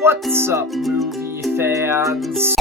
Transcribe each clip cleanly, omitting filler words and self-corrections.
What's up, movie fans?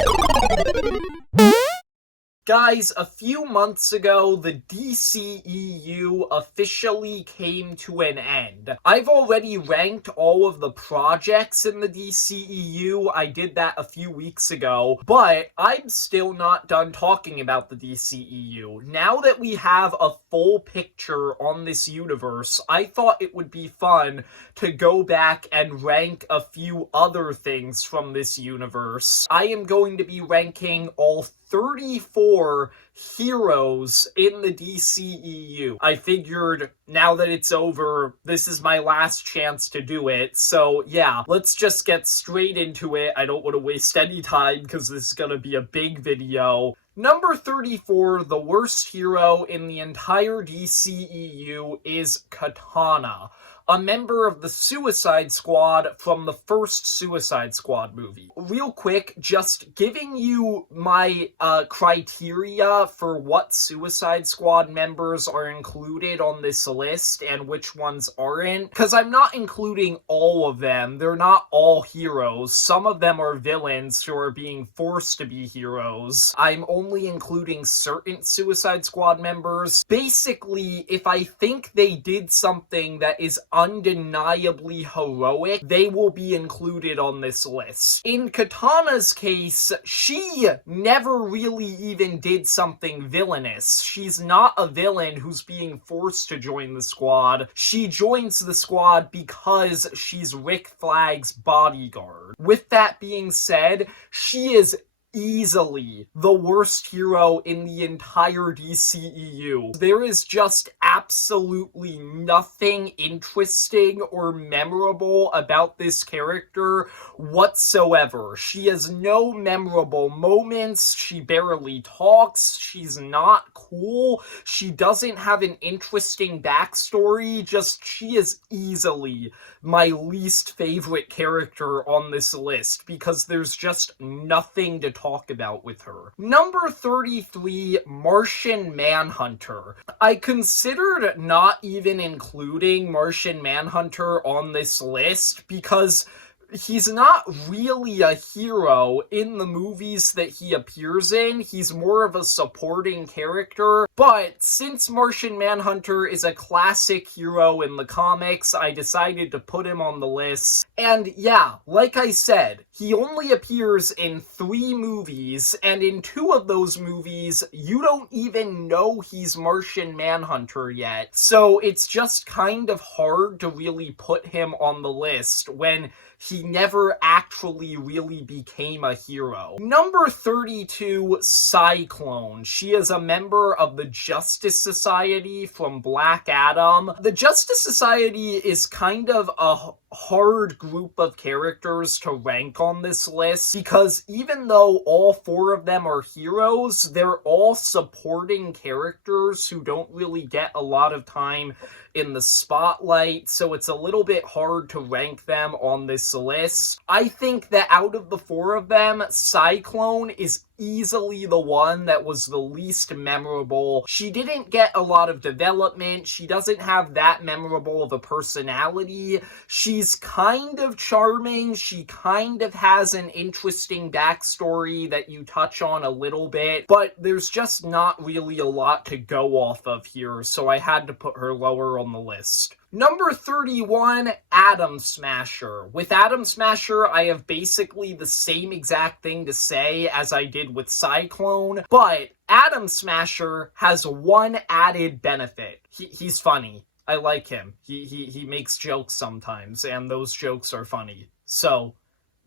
Guys, a few months ago, the DCEU officially came to an end. I've already ranked all of the projects in the DCEU. I did that a few weeks ago, but I'm still not done talking about the DCEU. Now that we have a full picture on this universe, I thought it would be fun to go back and rank a few other things from this universe. I am going to be ranking all 34 heroes in the DCEU. I figured now that it's over, this is my last chance to do it. So yeah, let's just get straight into it. I don't want to waste any time because this is going to be a big video. Number 34, the worst hero in the entire DCEU is Katana, a member of the Suicide Squad from the first Suicide Squad movie. Real quick, just giving you my criteria for what Suicide Squad members are included on this list and which ones aren't, because I'm not including all of them. They're not all heroes. Some of them are villains who are being forced to be heroes. I'm only including certain Suicide Squad members. Basically, if I think they did something that is undeniably heroic, they will be included on this list. In Katana's case, she never really even did something villainous. She's not a villain who's being forced to join the squad. She joins the squad because she's Rick Flagg's bodyguard. With that being said, she is easily the worst hero in the entire DCEU. There is just absolutely nothing interesting or memorable about this character whatsoever. She has no memorable moments, she barely talks, she's not cool, she doesn't have an interesting backstory, she is easily my least favorite character on this list because there's just nothing to talk about with her. Number 33, Martian Manhunter. I considered not even including Martian Manhunter on this list because he's not really a hero in the movies that he appears in. He's more of a supporting character. But since Martian Manhunter is a classic hero in the comics, I decided to put him on the list. And yeah, like I said, he only appears in 3 movies, and in 2 of those movies, you don't even know he's Martian Manhunter yet. So it's just kind of hard to really put him on the list when he never actually really became a hero. Number 32, Cyclone. She is a member of the Justice Society from Black Adam. The Justice Society is kind of a hard group of characters to rank on this list because even though all 4 of them are heroes, they're all supporting characters who don't really get a lot of time in the spotlight, so it's a little bit hard to rank them on this list. I think that out of the 4 of them, Cyclone is easily the one that was the least memorable. She didn't get a lot of development. She doesn't have that memorable of a personality. She's kind of charming. She kind of has an interesting backstory that you touch on a little bit, but there's just not really a lot to go off of here, so I had to put her lower on the list. Number 31, Atom Smasher. With Atom Smasher, I have basically the same exact thing to say as I did with Cyclone, but Atom Smasher has one added benefit. He's funny. I like him. He makes jokes sometimes, and those jokes are funny. So,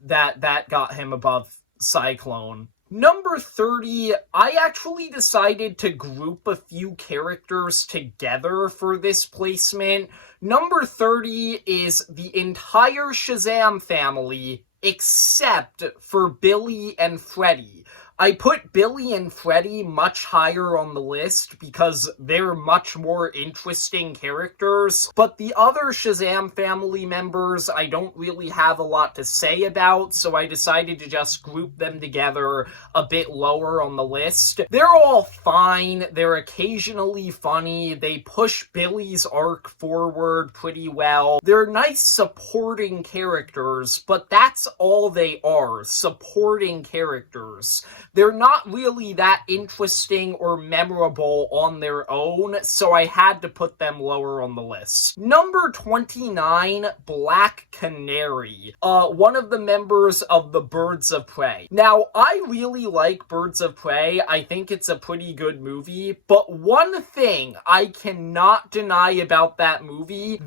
that got him above Cyclone. Number 30, I actually decided to group a few characters together for this placement. Number 30 is the entire Shazam family except for Billy and Freddy. I put Billy and Freddy much higher on the list because they're much more interesting characters, but the other Shazam family members I don't really have a lot to say about, so I decided to just group them together a bit lower on the list. They're all fine, they're occasionally funny, they push Billy's arc forward pretty well. They're nice supporting characters, but that's all they are, supporting characters. They're not really that interesting or memorable on their own, so I had to put them lower on the list. Number 29, Black Canary, one of the members of the Birds of Prey. Now, I really like Birds of Prey. I think it's a pretty good movie, but one thing I cannot deny about that movie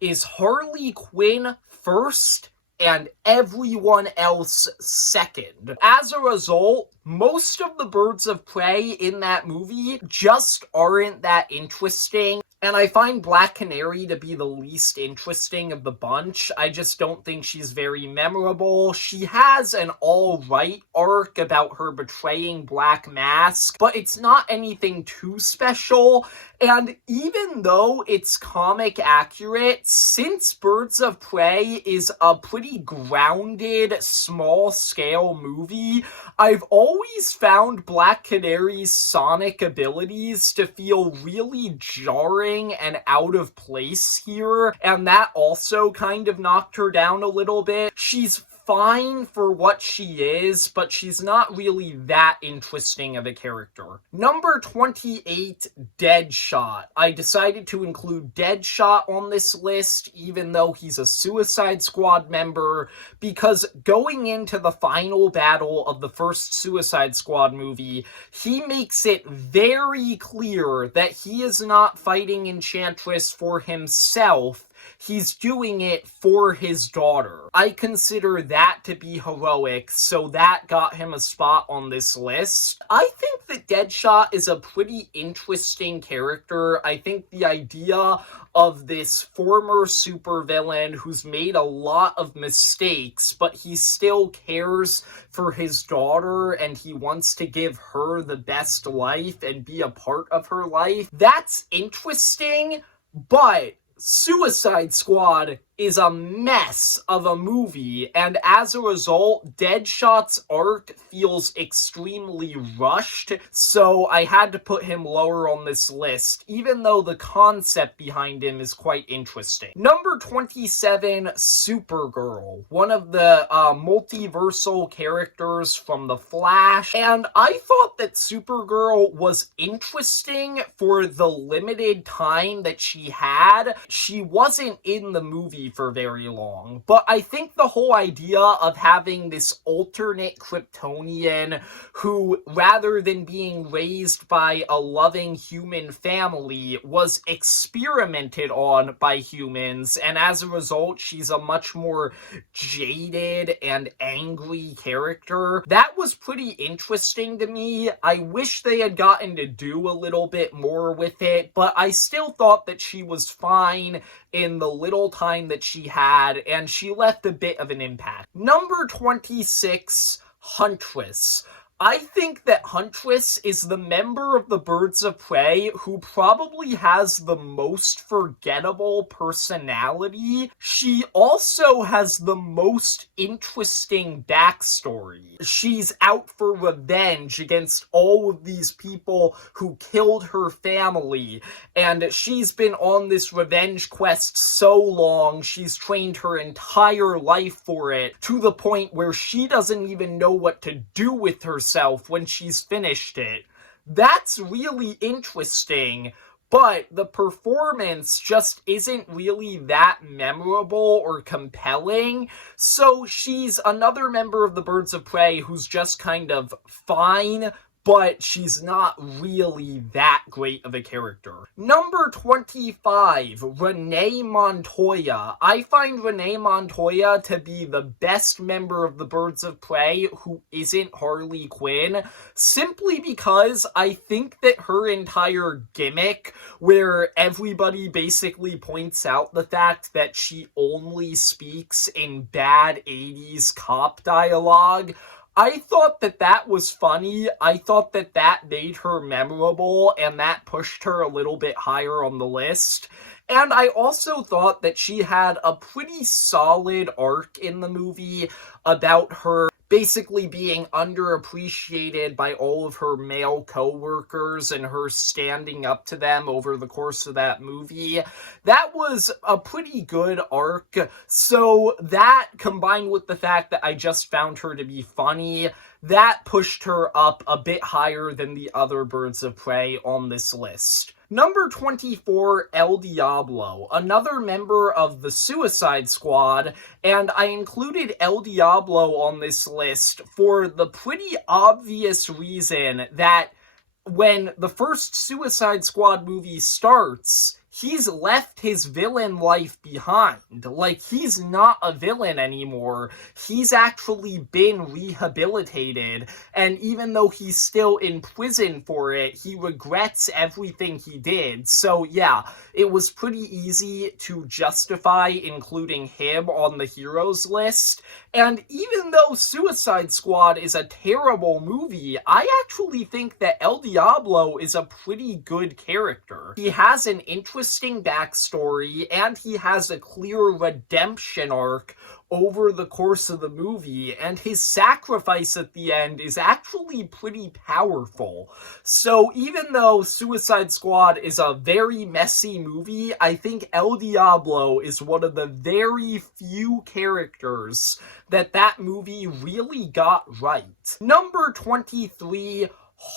is Harley Quinn first and everyone else second. As a result, most of the Birds of Prey in that movie just aren't that interesting. And I find Black Canary to be the least interesting of the bunch. I just don't think she's very memorable. She has an alright arc about her betraying Black Mask, but it's not anything too special. And even though it's comic accurate, since Birds of Prey is a pretty grounded, small-scale movie, I've always found Black Canary's sonic abilities to feel really jarring and out of place here, and that also kind of knocked her down a little bit. She's fine for what she is, but she's not really that interesting of a character. Number 28, Deadshot. I decided to include Deadshot on this list, even though he's a Suicide Squad member, because going into the final battle of the first Suicide Squad movie, he makes it very clear that he is not fighting Enchantress for himself. He's doing it for his daughter. I consider that to be heroic, so that got him a spot on this list. I think that Deadshot is a pretty interesting character. I think the idea of this former supervillain who's made a lot of mistakes, but he still cares for his daughter and he wants to give her the best life and be a part of her life, that's interesting, but Suicide Squad is a mess of a movie, and as a result, Deadshot's arc feels extremely rushed, so I had to put him lower on this list, even though the concept behind him is quite interesting. Number 27, Supergirl, one of the multiversal characters from The Flash, and I thought that Supergirl was interesting for the limited time that she had. She wasn't in the movie for very long, but I think the whole idea of having this alternate Kryptonian who, rather than being raised by a loving human family, was experimented on by humans, and as a result, she's a much more jaded and angry character. That was pretty interesting to me. I wish they had gotten to do a little bit more with it, but I still thought that she was fine in the little time that she had, and she left a bit of an impact. Number 26, Huntress. I think that Huntress is the member of the Birds of Prey who probably has the most forgettable personality. She also has the most interesting backstory. She's out for revenge against all of these people who killed her family, and she's been on this revenge quest so long, she's trained her entire life for it, to the point where she doesn't even know what to do with herself when she's finished it. That's really interesting, but the performance just isn't really that memorable or compelling, so she's another member of the Birds of Prey who's just kind of fine, but she's not really that great of a character. Number 25, Renee Montoya. I find Renee Montoya to be the best member of the Birds of Prey who isn't Harley Quinn, simply because I think that her entire gimmick, where everybody basically points out the fact that she only speaks in bad 80s cop dialogue, I thought that that was funny. I thought that that made her memorable, and that pushed her a little bit higher on the list. And I also thought that she had a pretty solid arc in the movie about her basically being underappreciated by all of her male co-workers and her standing up to them over the course of that movie. That was a pretty good arc. So that, combined with the fact that I just found her to be funny, that pushed her up a bit higher than the other Birds of Prey on this list. Number 24, El Diablo, another member of the Suicide Squad, and I included El Diablo on this list for the pretty obvious reason that when the first Suicide Squad movie starts, he's left his villain life behind. Like, he's not a villain anymore. He's actually been rehabilitated, and even though he's still in prison for it, he regrets everything he did. So yeah, it was pretty easy to justify including him on the heroes list. And even though Suicide Squad is a terrible movie, I actually think that El Diablo is a pretty good character. He has an interesting backstory, and he has a clear redemption arc over the course of the movie, and his sacrifice at the end is actually pretty powerful. So even though Suicide Squad is a very messy movie, I think El Diablo is one of the very few characters that movie really got right. Number 23,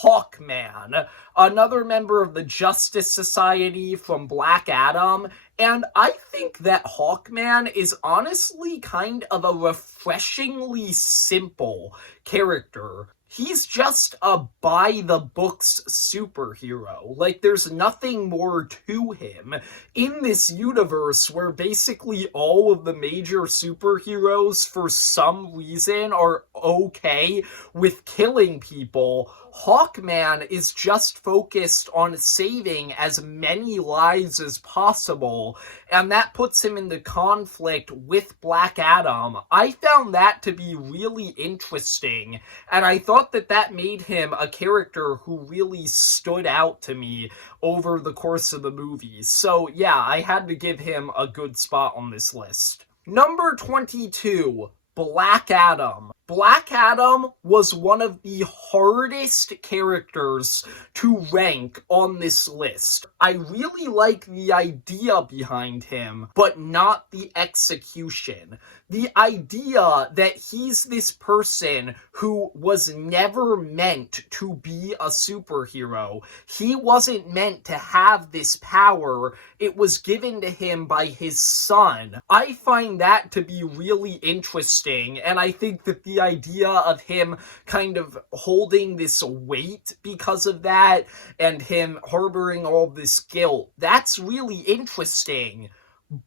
Hawkman, another member of the Justice Society from Black Adam, and I think that Hawkman is honestly kind of a refreshingly simple character. He's just a by-the-books superhero. Like, there's nothing more to him. In this universe where basically all of the major superheroes, for some reason, are okay with killing people, Hawkman is just focused on saving as many lives as possible, and that puts him into conflict with Black Adam. I found that to be really interesting, and I thought that that made him a character who really stood out to me over the course of the movie. So yeah, I had to give him a good spot on this list. Number 22, Black Adam. Black Adam was one of the hardest characters to rank on this list. I really like the idea behind him, but not the execution. The idea that he's this person who was never meant to be a superhero. He wasn't meant to have this power. It was given to him by his son. I find that to be really interesting, and I think that the idea of him kind of holding this weight because of that and him harboring all this guilt, that's really interesting.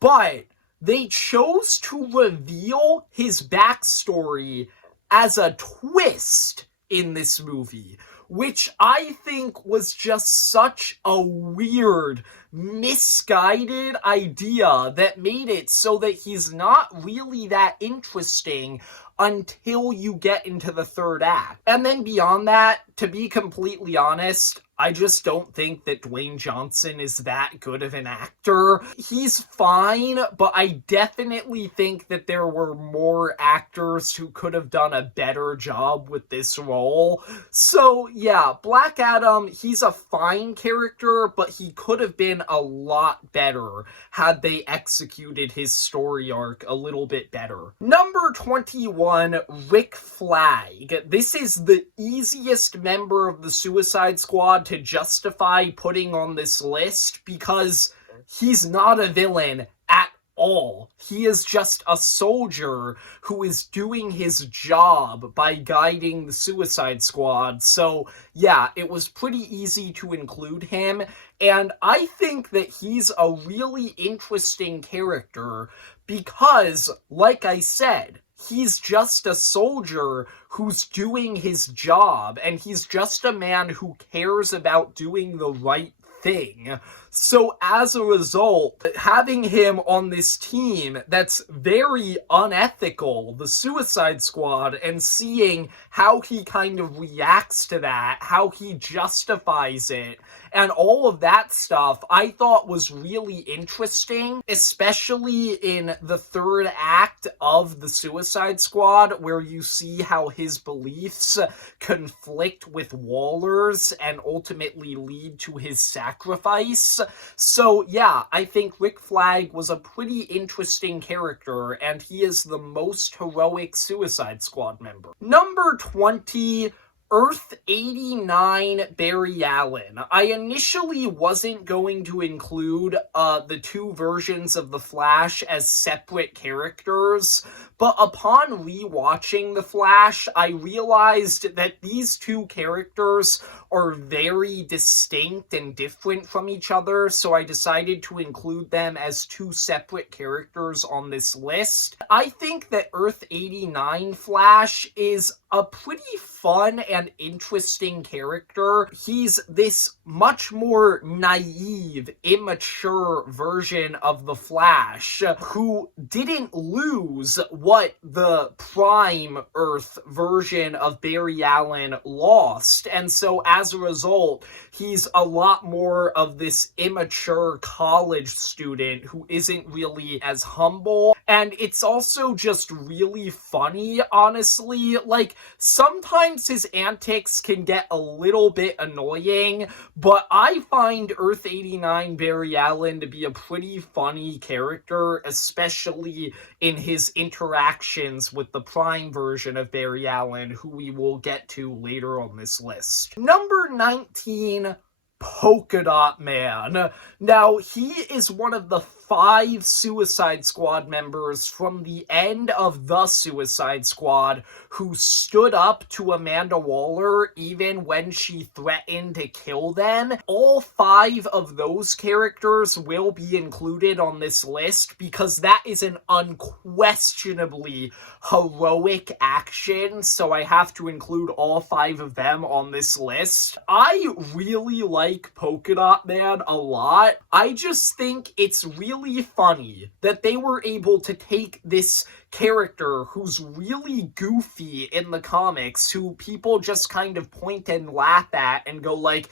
But they chose to reveal his backstory as a twist in this movie, which I think was just such a weird, misguided idea that made it so that he's not really that interesting until you get into the third act. And then beyond that, to be completely honest, I just don't think that Dwayne Johnson is that good of an actor. He's fine, but I definitely think that there were more actors who could have done a better job with this role. So yeah, Black Adam, he's a fine character, but he could have been a lot better had they executed his story arc a little bit better. Number 21, Rick Flag. This is the easiest member of the Suicide Squad to justify putting on this list because he's not a villain at all. He is just a soldier who is doing his job by guiding the Suicide Squad. So yeah, it was pretty easy to include him, and I think that he's a really interesting character because, like I said, he's just a soldier who's doing his job, and he's just a man who cares about doing the right thing. So as a result, having him on this team that's very unethical, the Suicide Squad, and seeing how he kind of reacts to that, how he justifies it, and all of that stuff, I thought was really interesting, especially in the third act of the Suicide Squad, where you see how his beliefs conflict with Waller's and ultimately lead to his sacrifice. So yeah, I think Rick Flag was a pretty interesting character, and he is the most heroic Suicide Squad member. Number 20, Earth 89 Barry Allen. I initially wasn't going to include the two versions of The Flash as separate characters, but upon rewatching The Flash, I realized that these two characters are very distinct and different from each other, so I decided to include them as two separate characters on this list. I think that Earth 89 Flash is a pretty fun and interesting character. He's this much more naive, immature version of the Flash who didn't lose what the Prime Earth version of Barry Allen lost. And so as a result, he's a lot more of this immature college student who isn't really as humble. And it's also just really funny, honestly. Like, sometimes his antics can get a little bit annoying, but I find Earth 89 Barry Allen to be a pretty funny character, especially in his interactions with the Prime version of Barry Allen, who we will get to later on this list. Number 19, Polka-dot Man. Now, he is one of the 5 Suicide Squad members from the end of The Suicide Squad who stood up to Amanda Waller even when she threatened to kill them. All 5 of those characters will be included on this list because that is an unquestionably heroic action, so I have to include all 5 of them on this list. I really like Polka-dot Man a lot. I just think it's really funny that they were able to take this character who's really goofy in the comics, who people just kind of point and laugh at and go like,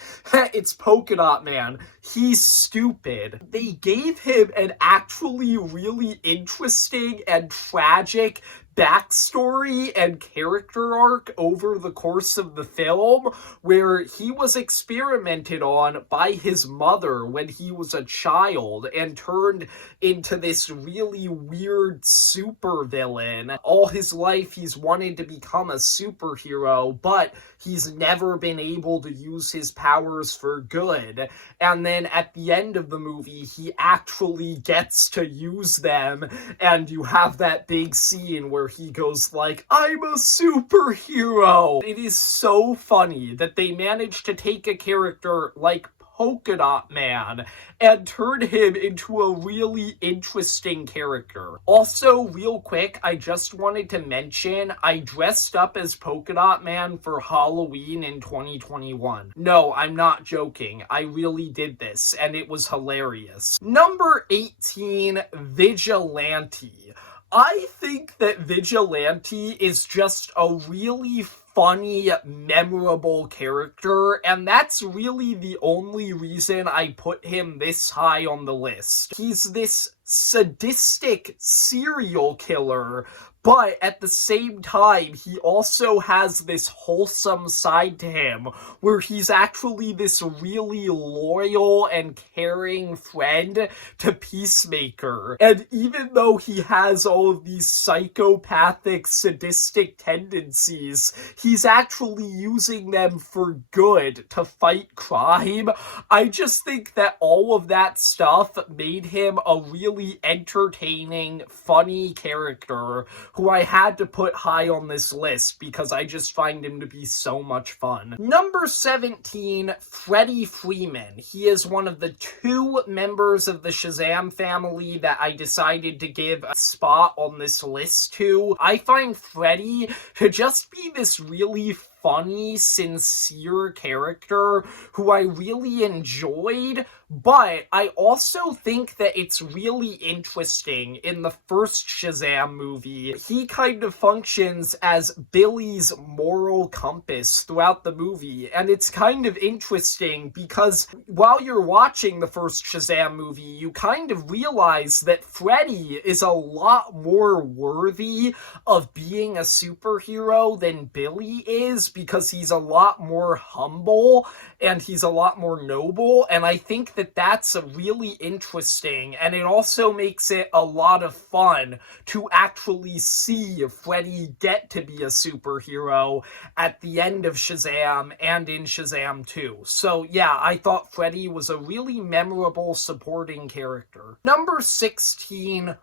it's Polka-dot Man, he's stupid. They gave him an actually really interesting and tragic backstory and character arc over the course of the film, where he was experimented on by his mother when he was a child and turned into this really weird supervillain. All his life he's wanted to become a superhero, but he's never been able to use his powers for good. And then at the end of the movie, he actually gets to use them, and you have that big scene where he goes like, I'm a superhero! It is so funny that they managed to take a character like Polka-dot Man and turn him into a really interesting character. Also, real quick, I just wanted to mention, I dressed up as Polka-dot Man for Halloween in 2021. No, I'm not joking. I really did this, and it was hilarious. Number 18, Vigilante. I think that Vigilante is just a really funny, memorable character, and that's really the only reason I put him this high on the list. He's this sadistic serial killer, but at the same time, he also has this wholesome side to him, where he's actually this really loyal and caring friend to Peacemaker. And even though he has all of these psychopathic, sadistic tendencies, he's actually using them for good to fight crime. I just think that all of that stuff made him a really entertaining, funny character who I had to put high on this list because I just find him to be so much fun. Number 17, Freddie Freeman. He is one of the 2 members of the Shazam family that I decided to give a spot on this list to. I find Freddie to just be this really funny, sincere character who I really enjoyed, but I also think that it's really interesting in the first Shazam movie. He kind of functions as Billy's moral compass throughout the movie, and it's kind of interesting because while you're watching the first Shazam movie, you kind of realize that Freddy is a lot more worthy of being a superhero than Billy is, because he's a lot more humble and he's a lot more noble, and I think that that's really interesting, and it also makes it a lot of fun to actually see Freddy get to be a superhero at the end of Shazam and in Shazam 2. So yeah, I thought Freddy was a really memorable supporting character. Number 16,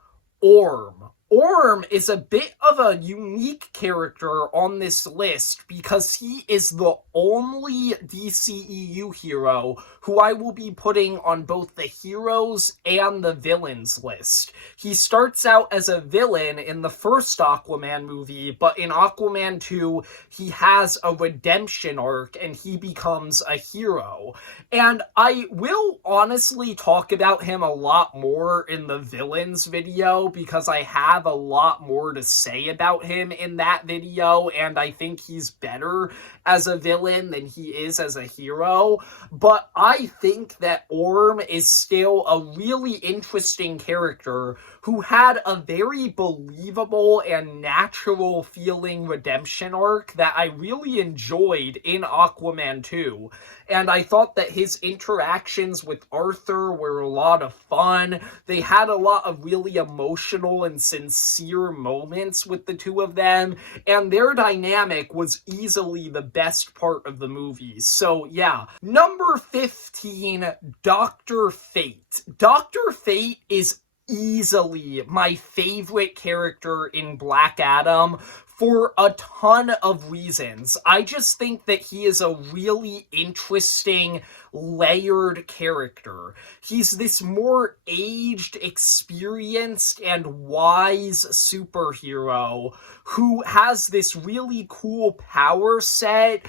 Orm. Orm is a bit of a unique character on this list because he is the only DCEU hero who I will be putting on both the heroes and the villains list. He starts out as a villain in the first Aquaman movie, but in Aquaman 2, he has a redemption arc and he becomes a hero. And I will honestly talk about him a lot more in the villains video because I have a lot more to say about him in that video, and I think he's better as a villain than he is as a hero. But I think that Orm is still a really interesting character who had a very believable and natural feeling redemption arc that I really enjoyed in Aquaman 2. And I thought that his interactions with Arthur were a lot of fun. They had a lot of really emotional and sincere moments with the two of them, and their dynamic was easily the best part of the movie. So yeah, number 15, Dr. Fate. Dr. Fate is easily my favorite character in Black Adam for a ton of reasons. I just think that he is a really interesting, layered character. He's this more aged, experienced, and wise superhero who has this really cool power set.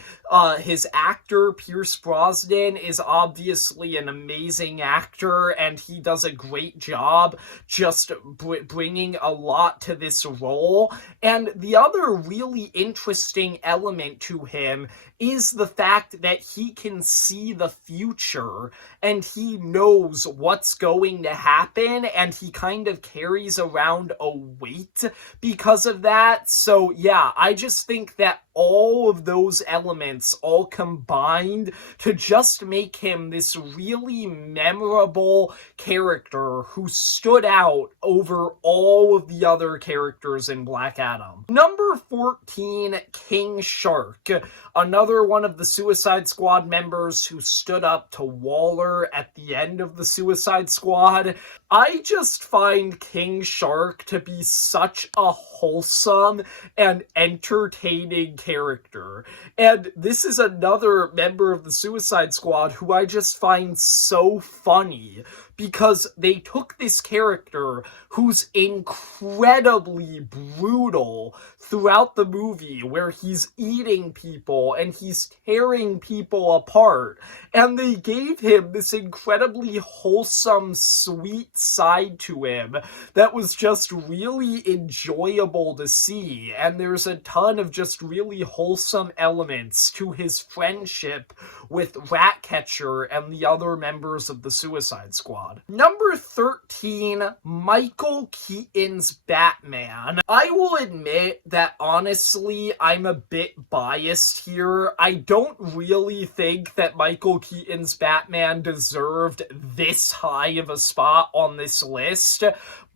His actor, Pierce Brosnan, is obviously an amazing actor, and he does a great job just bringing a lot to this role. And the other really interesting element to him is the fact that he can see the future and he knows what's going to happen, and he kind of carries around a weight because of that. So yeah, I just think that all of those elements all combined to just make him this really memorable character who stood out over all of the other characters in Black Adam. Number 14, King Shark. Another one of the Suicide Squad members who stood up to Waller at the end of the Suicide Squad. I just find King Shark to be such a wholesome and entertaining character. And this is another member of the Suicide Squad who I just find so funny, because they took this character who's incredibly brutal throughout the movie, where he's eating people and he's tearing people apart, and they gave him this incredibly wholesome, sweet side to him that was just really enjoyable to see. And there's a ton of just really wholesome elements to his friendship with Ratcatcher and the other members of the Suicide Squad. Number 13, Michael Keaton's Batman. I will admit that honestly, I'm a bit biased here. I don't really think that Michael Keaton's Batman deserved this high of a spot on this list,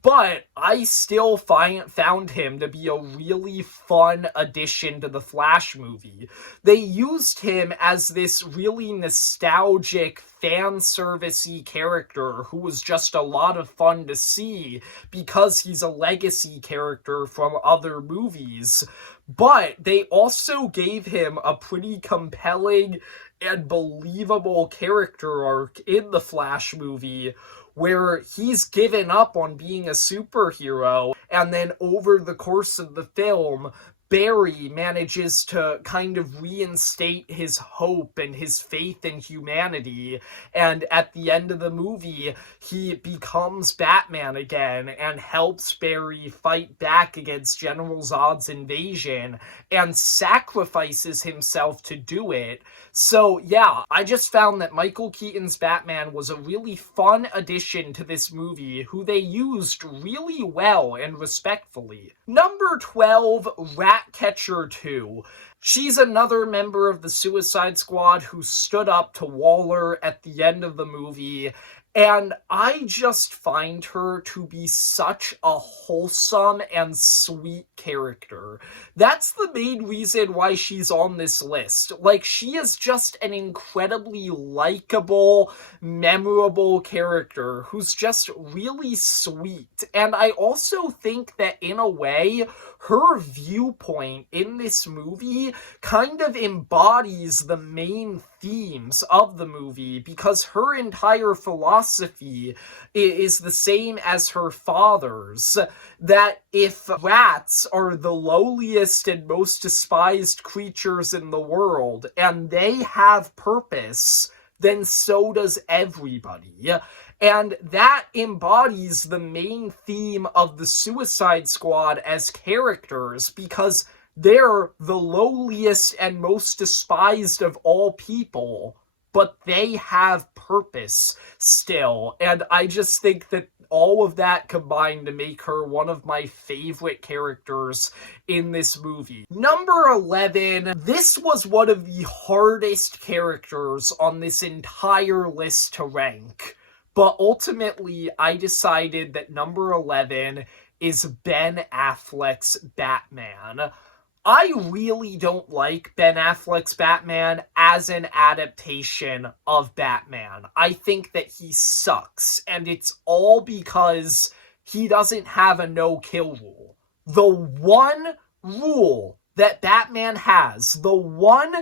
but I still found him to be a really fun addition to the Flash movie. They used him as this really nostalgic, fan service-y character who was just a lot of fun to see because he's a legacy character from other movies. But they also gave him a pretty compelling and believable character arc in the Flash movie, where he's given up on being a superhero, and then over the course of the film Barry manages to kind of reinstate his hope and his faith in humanity, and at the end of the movie, he becomes Batman again and helps Barry fight back against General Zod's invasion and sacrifices himself to do it. So yeah, I just found that Michael Keaton's Batman was a really fun addition to this movie, who they used really well and respectfully. Number 12, Ratcatcher 2. She's another member of the Suicide Squad who stood up to Waller at the end of the movie, and I just find her to be such a wholesome and sweet character. That's the main reason why she's on this list. Like, she is just an incredibly likable, memorable character who's just really sweet. And I also think that, in a way, her viewpoint in this movie kind of embodies the main themes of the movie, because her entire philosophy is the same as her father's, that if rats are the lowliest and most despised creatures in the world, and they have purpose, then so does everybody. And that embodies the main theme of the Suicide Squad as characters, because they're the lowliest and most despised of all people, but they have purpose still. And I just think that all of that combined to make her one of my favorite characters in this movie. Number 11, this was one of the hardest characters on this entire list to rank. But ultimately, I decided that number 11 is Ben Affleck's Batman. I really don't like Ben Affleck's Batman as an adaptation of Batman. I think that he sucks, and it's all because he doesn't have a no-kill rule. The one rule that Batman has, the one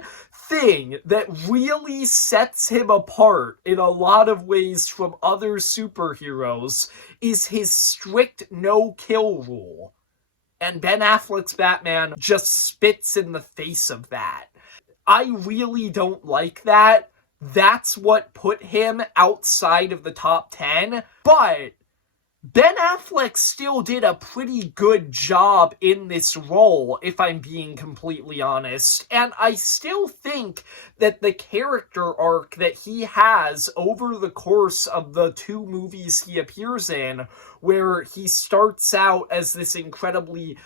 thing that really sets him apart in a lot of ways from other superheroes, is his strict no-kill rule. And Ben Affleck's Batman just spits in the face of that. I really don't like that. That's what put him outside of the top 10. But Ben Affleck still did a pretty good job in this role, if I'm being completely honest. And I still think that the character arc that he has over the course of the 2 movies he appears in, where he starts out as this incredibly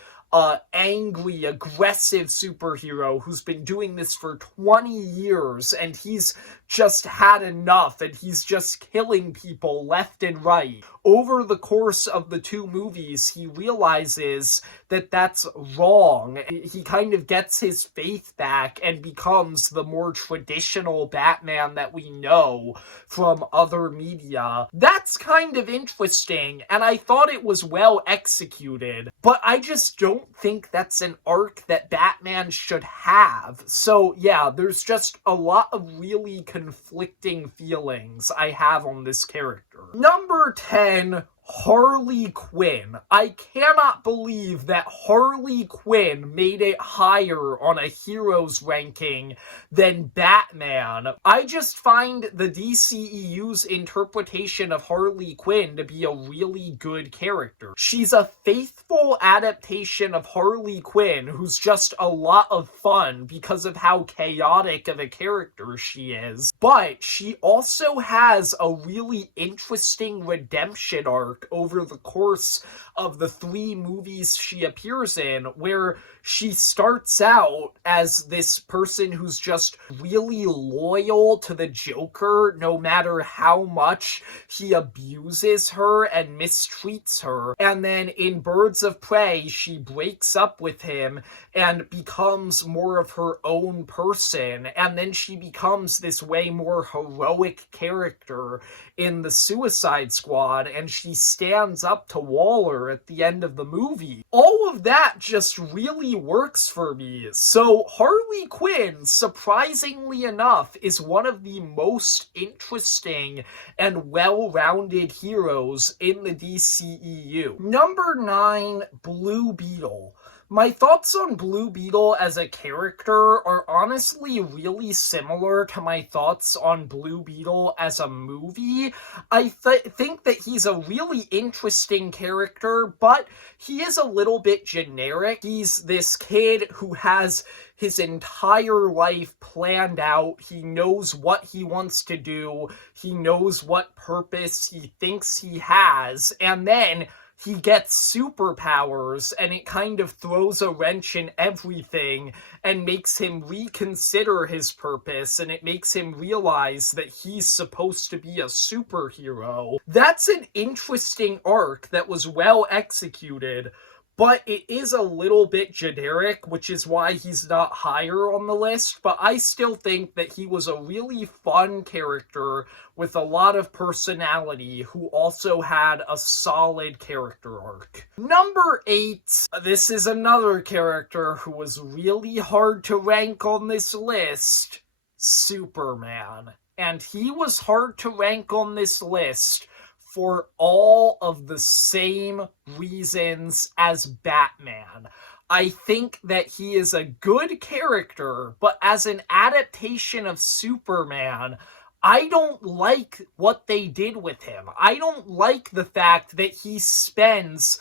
angry, aggressive superhero who's been doing this for 20 years, and he's just had enough, and he's just killing people left and right. Over the course of the 2 movies, he realizes that that's wrong. He kind of gets his faith back and becomes the more traditional Batman that we know from other media. That's kind of interesting, and I thought it was well executed, but I just don't think that's an arc that Batman should have. So yeah, there's just a lot of really conflicting feelings I have on this character. Number 10, Harley Quinn. I cannot believe that Harley Quinn made it higher on a heroes ranking than Batman. I just find the DCEU's interpretation of Harley Quinn to be a really good character. She's a faithful adaptation of Harley Quinn who's just a lot of fun because of how chaotic of a character she is. But she also has a really interesting redemption arc over the course of the 3 movies she appears in, where she starts out as this person who's just really loyal to the Joker no matter how much he abuses her and mistreats her. And then in Birds of Prey, she breaks up with him and becomes more of her own person. And then she becomes this way more heroic character in the Suicide Squad, and she stands up to Waller at the end of the movie. All of that just really works for me. So Harley Quinn, surprisingly enough, is one of the most interesting and well-rounded heroes in the DCEU. Number 9, Blue Beetle. My thoughts on Blue Beetle as a character are honestly really similar to my thoughts on Blue Beetle as a movie. I think that he's a really interesting character, but he is a little bit generic. He's this kid who has his entire life planned out. He knows what he wants to do. He knows what purpose he thinks he has. And then he gets superpowers, and it kind of throws a wrench in everything and makes him reconsider his purpose, and it makes him realize that he's supposed to be a superhero. That's an interesting arc that was well executed, but it is a little bit generic, which is why he's not higher on the list, but I still think that he was a really fun character with a lot of personality who also had a solid character arc. Number 8, this is another character who was really hard to rank on this list, Superman. And he was hard to rank on this list for all of the same reasons as Batman. I think that he is a good character, but as an adaptation of Superman, I don't like what they did with him. I don't like the fact that he spends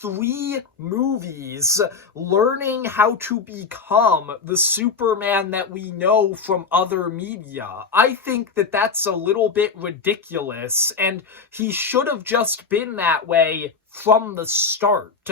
3 movies learning how to become the Superman that we know from other media. I think that that's a little bit ridiculous, and he should have just been that way from the start.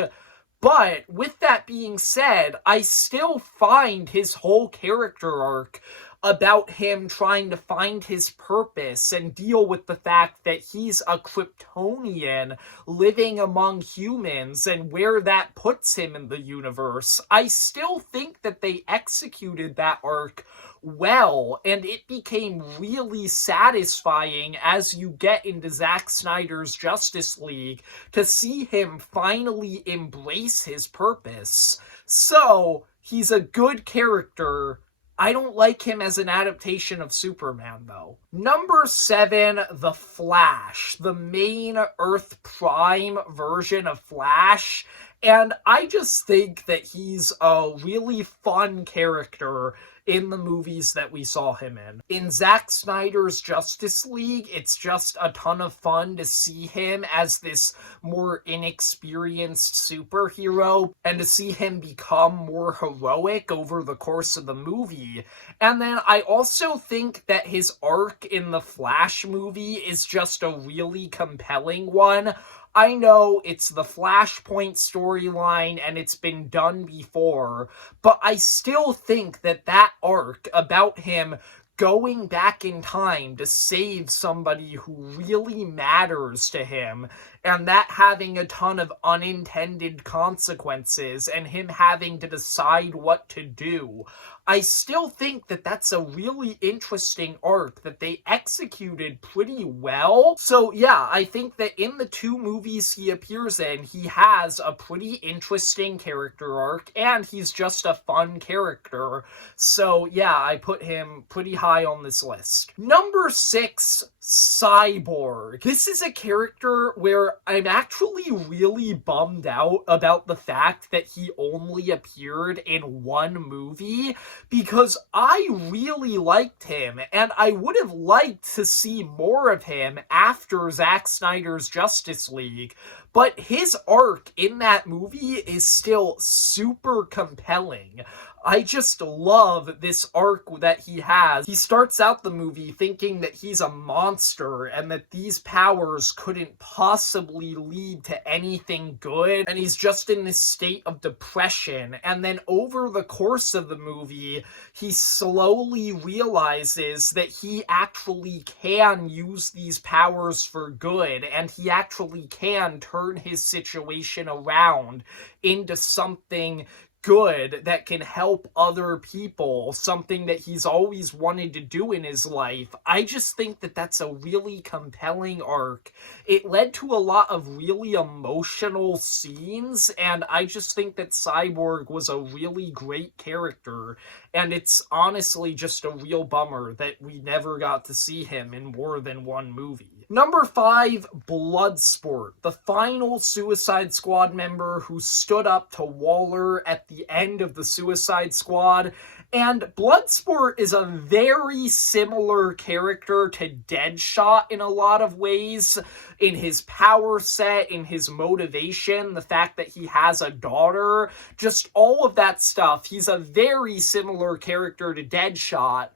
But with that being said, I still find his whole character arc about him trying to find his purpose and deal with the fact that he's a Kryptonian living among humans and where that puts him in the universe. I still think that they executed that arc well, and it became really satisfying as you get into Zack Snyder's Justice League to see him finally embrace his purpose. So, he's a good character. I don't like him as an adaptation of Superman, though. Number 7, The Flash, the main Earth Prime version of Flash. And I just think that he's a really fun character in the movies that we saw him in. In Zack Snyder's Justice League, it's just a ton of fun to see him as this more inexperienced superhero and to see him become more heroic over the course of the movie. And then I also think that his arc in the Flash movie is just a really compelling one. I know it's the Flashpoint storyline and it's been done before, but I still think that that arc about him going back in time to save somebody who really matters to him, and that having a ton of unintended consequences and him having to decide what to do, I still think that that's a really interesting arc that they executed pretty well. So yeah, I think that in the 2 movies he appears in, he has a pretty interesting character arc, and he's just a fun character. So yeah, I put him pretty high on this list. Number 6, Cyborg. This is a character where I'm actually really bummed out about the fact that he only appeared in 1 movie, because I really liked him, and I would have liked to see more of him after Zack Snyder's Justice League, but his arc in that movie is still super compelling. I just love this arc that he has. He starts out the movie thinking that he's a monster and that these powers couldn't possibly lead to anything good, and he's just in this state of depression. And then over the course of the movie, he slowly realizes that he actually can use these powers for good, and he actually can turn his situation around into something good that can help other people, something that he's always wanted to do in his life. I just think that that's a really compelling arc. It led to a lot of really emotional scenes, and I just think that Cyborg was a really great character, and it's honestly just a real bummer that we never got to see him in more than 1 movie. Number 5, Bloodsport, the final Suicide Squad member who stood up to Waller at the end of the Suicide Squad. And Bloodsport is a very similar character to Deadshot in a lot of ways, in his power set, in his motivation, the fact that he has a daughter, just all of that stuff. He's a very similar character to Deadshot,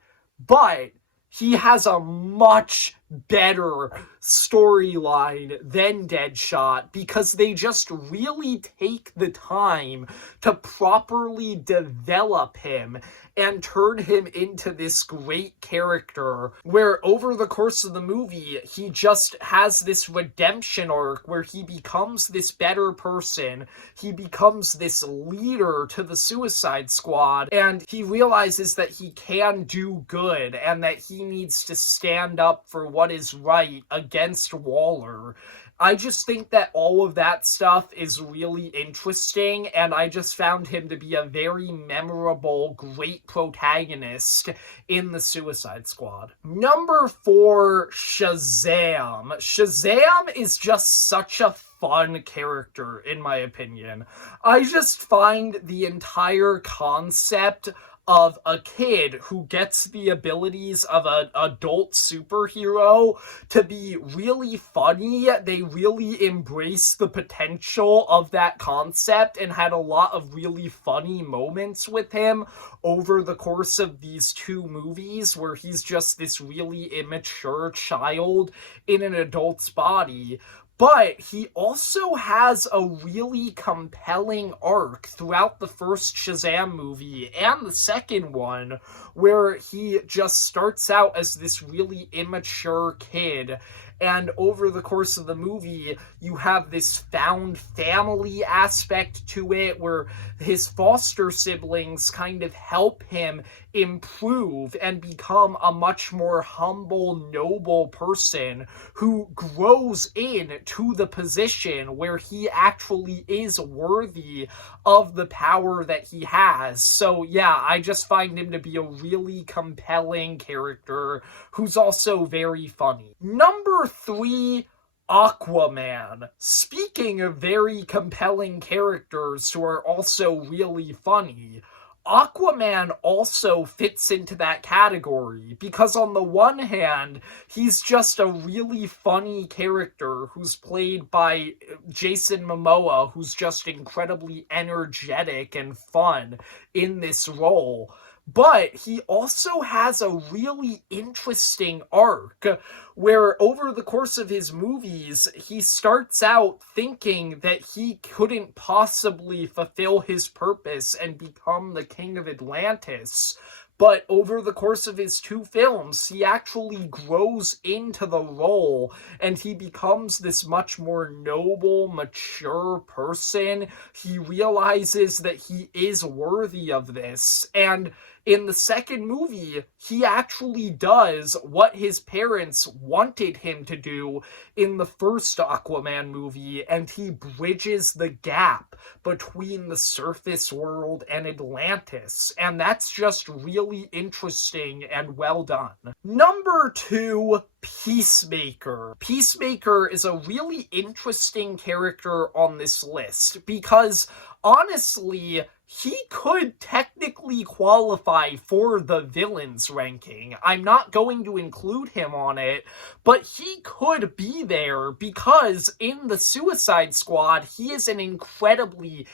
but he has a much better storyline than Deadshot because they just really take the time to properly develop him and turn him into this great character where over the course of the movie, he just has this redemption arc where he becomes this better person. He becomes this leader to the Suicide Squad, and he realizes that he can do good and that he needs to stand up for what is right against Waller. I just think that all of that stuff is really interesting, and I just found him to be a very memorable, great protagonist in the Suicide Squad. Number 4, Shazam. Shazam is just such a fun character, in my opinion. I just find the entire concept of a kid who gets the abilities of an adult superhero to be really funny. They really embrace the potential of that concept and had a lot of really funny moments with him over the course of these 2 movies where he's just this really immature child in an adult's body. But he also has a really compelling arc throughout the first Shazam movie and the second one, where he just starts out as this really immature kid. And over the course of the movie, you have this found family aspect to it where his foster siblings kind of help him improve and become a much more humble, noble person who grows into the position where he actually is worthy of the power that he has. So yeah, I just find him to be a really compelling character who's also very funny. Number 3, Aquaman. Speaking of very compelling characters who are also really funny, Aquaman also fits into that category because on the one hand, he's just a really funny character who's played by Jason Momoa, who's just incredibly energetic and fun in this role. But he also has a really interesting arc where over the course of his movies, he starts out thinking that he couldn't possibly fulfill his purpose and become the king of Atlantis. But over the course of his 2 films, he actually grows into the role and he becomes this much more noble, mature person. He realizes that he is worthy of this. And in the second movie, he actually does what his parents wanted him to do in the first Aquaman movie, and he bridges the gap between the surface world and Atlantis, and that's just really interesting and well done. Number 2, Peacemaker. Peacemaker is a really interesting character on this list because, honestly, he could technically qualify for the villains ranking. I'm not going to include him on it, but he could be there because in the Suicide Squad, he is an incredibly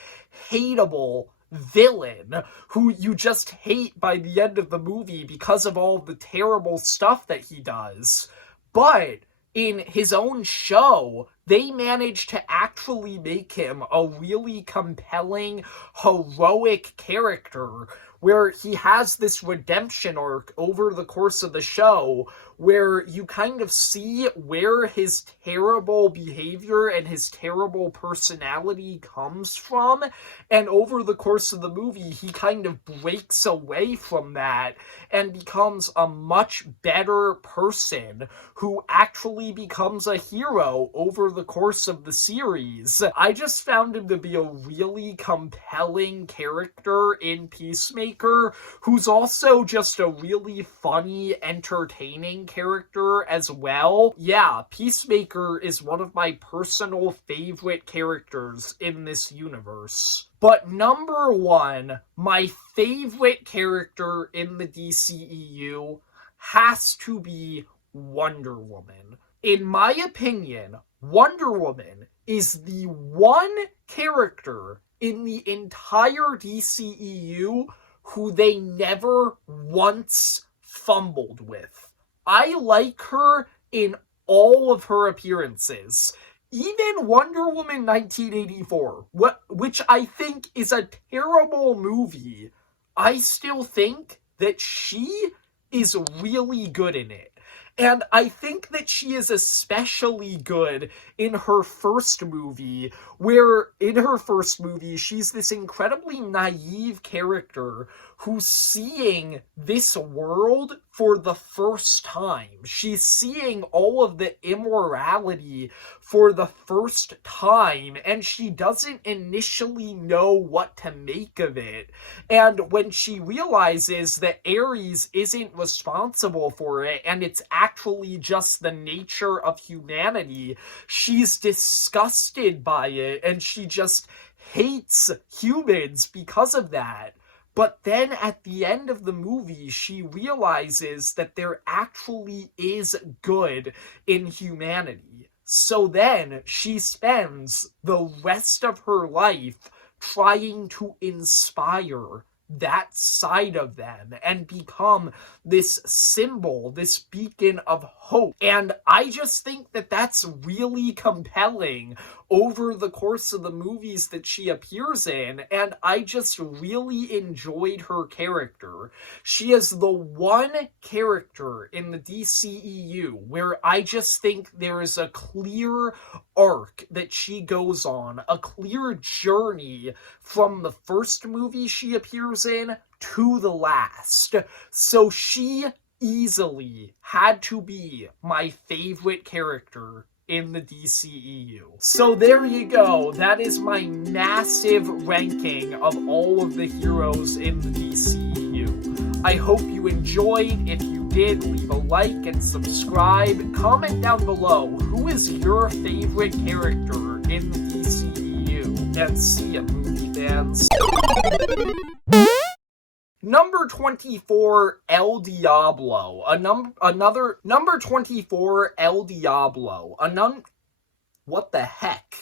hateable villain who you just hate by the end of the movie because of all the terrible stuff that he does. But in his own show, they managed to actually make him a really compelling, heroic character where he has this redemption arc over the course of the show where you kind of see where his terrible behavior and his terrible personality comes from. And over the course of the movie, he kind of breaks away from that and becomes a much better person who actually becomes a hero over the course of the series. I just found him to be a really compelling character in Peacemaker, who's also just a really funny, entertaining character as well. Yeah, Peacemaker is one of my personal favorite characters in this universe. But number one, my favorite character in the DCEU has to be Wonder Woman. In my opinion, Wonder Woman is the one character in the entire DCEU who they never once fumbled with. I like her in all of her appearances. Even Wonder Woman 1984, which I think is a terrible movie, I still think that she is really good in it. And I think that she is especially good in her first movie, where in her first movie, she's this incredibly naive character who's seeing this world for the first time. She's seeing all of the immorality for the first time, and she doesn't initially know what to make of it. And when she realizes that Ares isn't responsible for it, and it's actually just the nature of humanity, she's disgusted by it, and she just hates humans because of that. But then at the end of the movie, she realizes that there actually is good in humanity. So then she spends the rest of her life trying to inspire that side of them and become this symbol, this beacon of hope. And I just think that that's really compelling over the course of the movies that she appears in, and I just really enjoyed her character. She is the one character in the DCEU where I just think there is a clear arc that she goes on, a clear journey from the first movie she appears in to the last. So she easily had to be my favorite character in the DCEU. So there you go. That is my massive ranking of all of the heroes in the DCEU. I hope you enjoyed. If you did, leave a like and subscribe. Comment down below, who is your favorite character in the DCEU? And see ya, movie fans. Number 24, El Diablo. Another number 24, El Diablo. What the heck?